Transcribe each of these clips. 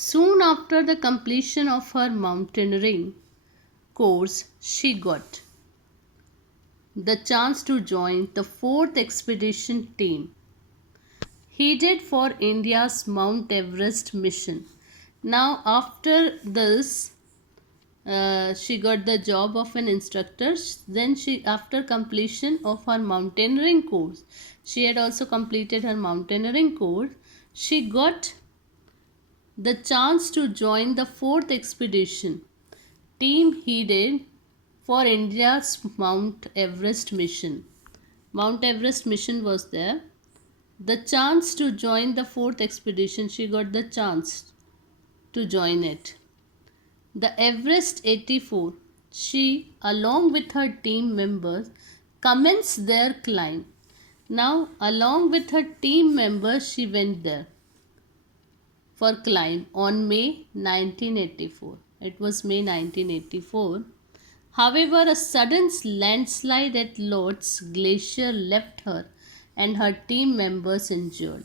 Soon after the completion of her mountaineering course, she got the chance to join the 4th expedition team headed for India's Mount Everest mission. Now, after this, she got the job of an instructor. Then she, after completion of her mountaineering course, she had also completed her mountaineering course. She got the chance to join the 4th expedition team headed for India's Mount Everest mission. Mount Everest mission was there. The chance to join the 4th expedition, she got the chance to join it. The Everest 84, she, along with her team members, commenced their climb. Now, along with her team members, she went there for climb on May 1984. It was May 1984. However, a sudden landslide at Lord's Glacier left her and her team members injured.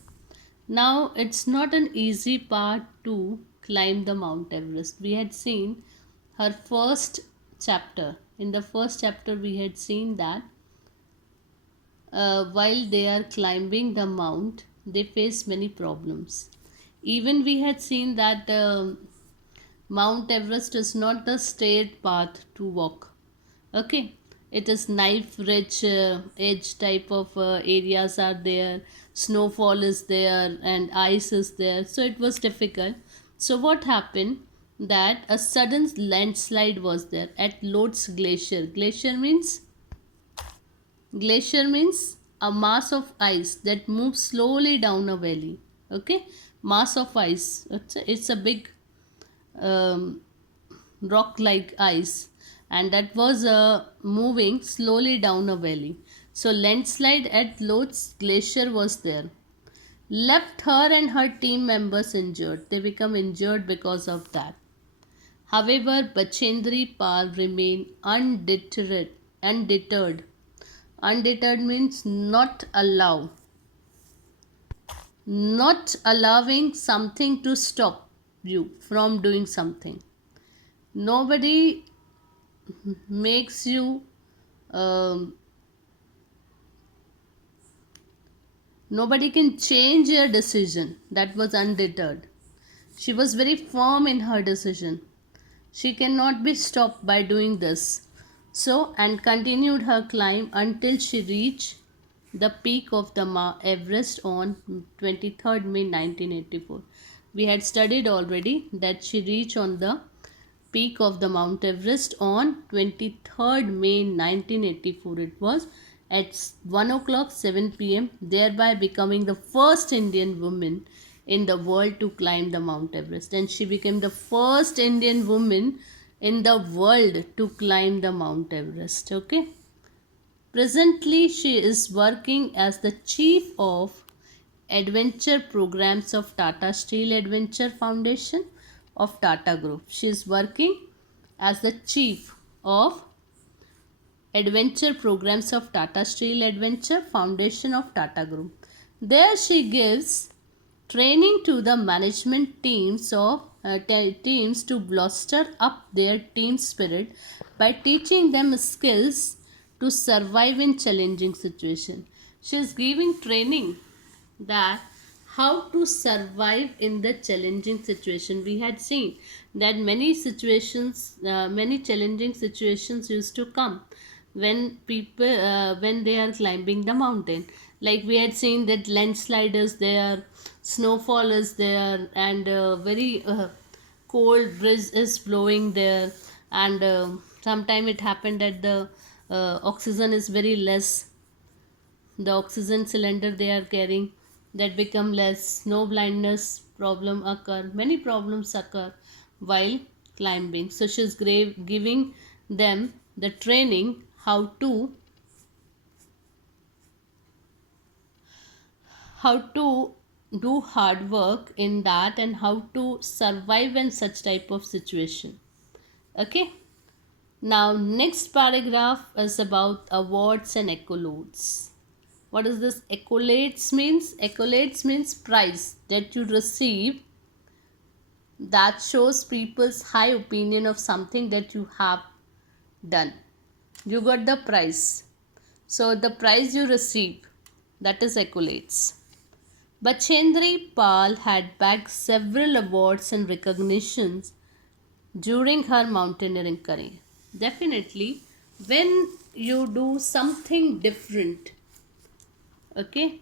Now, it's not an easy part to climb the Mount Everest. We had seen her first chapter. In the first chapter, we had seen that while they are climbing the mount, they face many problems. Even we had seen that Mount Everest is not a straight path to walk. Okay, it is knife edge type of areas are there, snowfall is there, and ice is there. So it was difficult. So what happened? That a sudden landslide was there at Lord's Glacier. Glacier means a mass of ice that moves slowly down a valley. Okay, mass of ice. It's a big rock like ice, and that was moving slowly down a valley. So landslide at Lord's Glacier was there. Left her and her team members injured. They become injured because of that. However, Bachendri Pal remained undeterred. Undeterred means not allowing something to stop you from doing something. Nobody makes you nobody can change your decision. That was undeterred. She was very firm in her decision. She cannot be stopped by doing this. So, and continued her climb until she reached the peak of the Everest on 23rd May 1984. We had studied already that she reached on the peak of the Mount Everest on 23rd May 1984. It was at 1 o'clock 7 pm, thereby becoming the first Indian woman in the world to climb the Mount Everest. And she became the first Indian woman in the world to climb the Mount Everest. Okay. Presently, she is working as the chief of adventure programs of Tata Steel Adventure Foundation of Tata Group. She is working as the chief of adventure programs of Tata Steel Adventure Foundation of Tata Group. There she gives training to the management teams to bolster up their team spirit by teaching them skills to survive in challenging situations. She is giving training that how to survive in the challenging situation. We had seen that many challenging situations used to come when when they are climbing the mountain. Like we had seen that landslide is there, snowfall is there, and very cold breeze is blowing there, and sometime it happened that the oxygen is very less. The oxygen cylinder they are carrying that become less. Snow blindness problem occur. Many problems occur while climbing. So she's giving them the training how to do hard work in that and how to survive in such type of situation. Okay. Now next paragraph is about awards and accolades. What is this? Accolades means prize that you receive That shows people's high opinion of something that you have done. You got the prize. So the prize you receive, that is accolades. Bachendri Pal had bagged several awards and recognitions during her mountaineering career. Definitely, when you do something different, okay,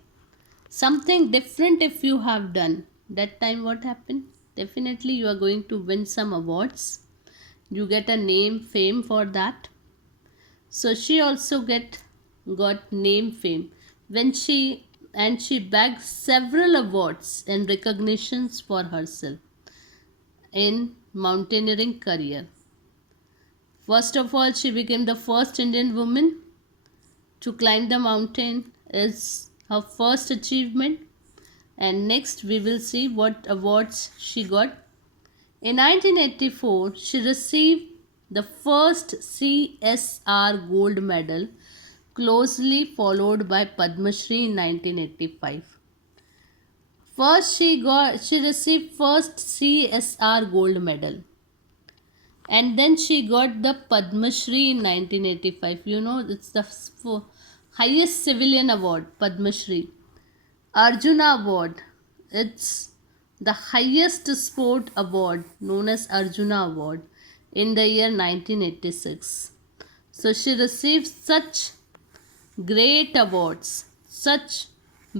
something different if you have done, that time what happened? Definitely, you are going to win some awards. You get a name, fame for that. So she also got name, fame when she bagged several awards and recognitions for herself in mountaineering career. First of all, she became the first Indian woman to climb the mountain is her first achievement. And next we will see what awards she got. In 1984, she received the first CSR gold medal, closely followed by Padma Shri in 1985. First she received first CSR gold medal, and then she got the Padma Shri in 1985. You know, it's the highest civilian award, Padma Shri. Arjuna Award, it's the highest sport award known as Arjuna Award in the year 1986. So she received such great awards, such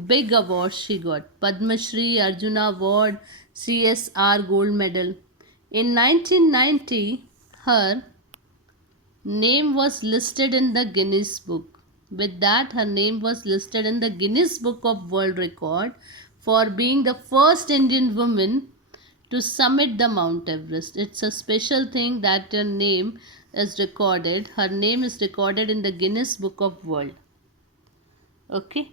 big awards she got. Padma Shri, Arjuna Award, CSR Gold Medal. In 1990, her name was listed in the Guinness Book. With that, her name was listed in the Guinness Book of World Record for being the first Indian woman to summit the Mount Everest. It's a special thing that her name is recorded. Her name is recorded in the Guinness Book of World. Okay.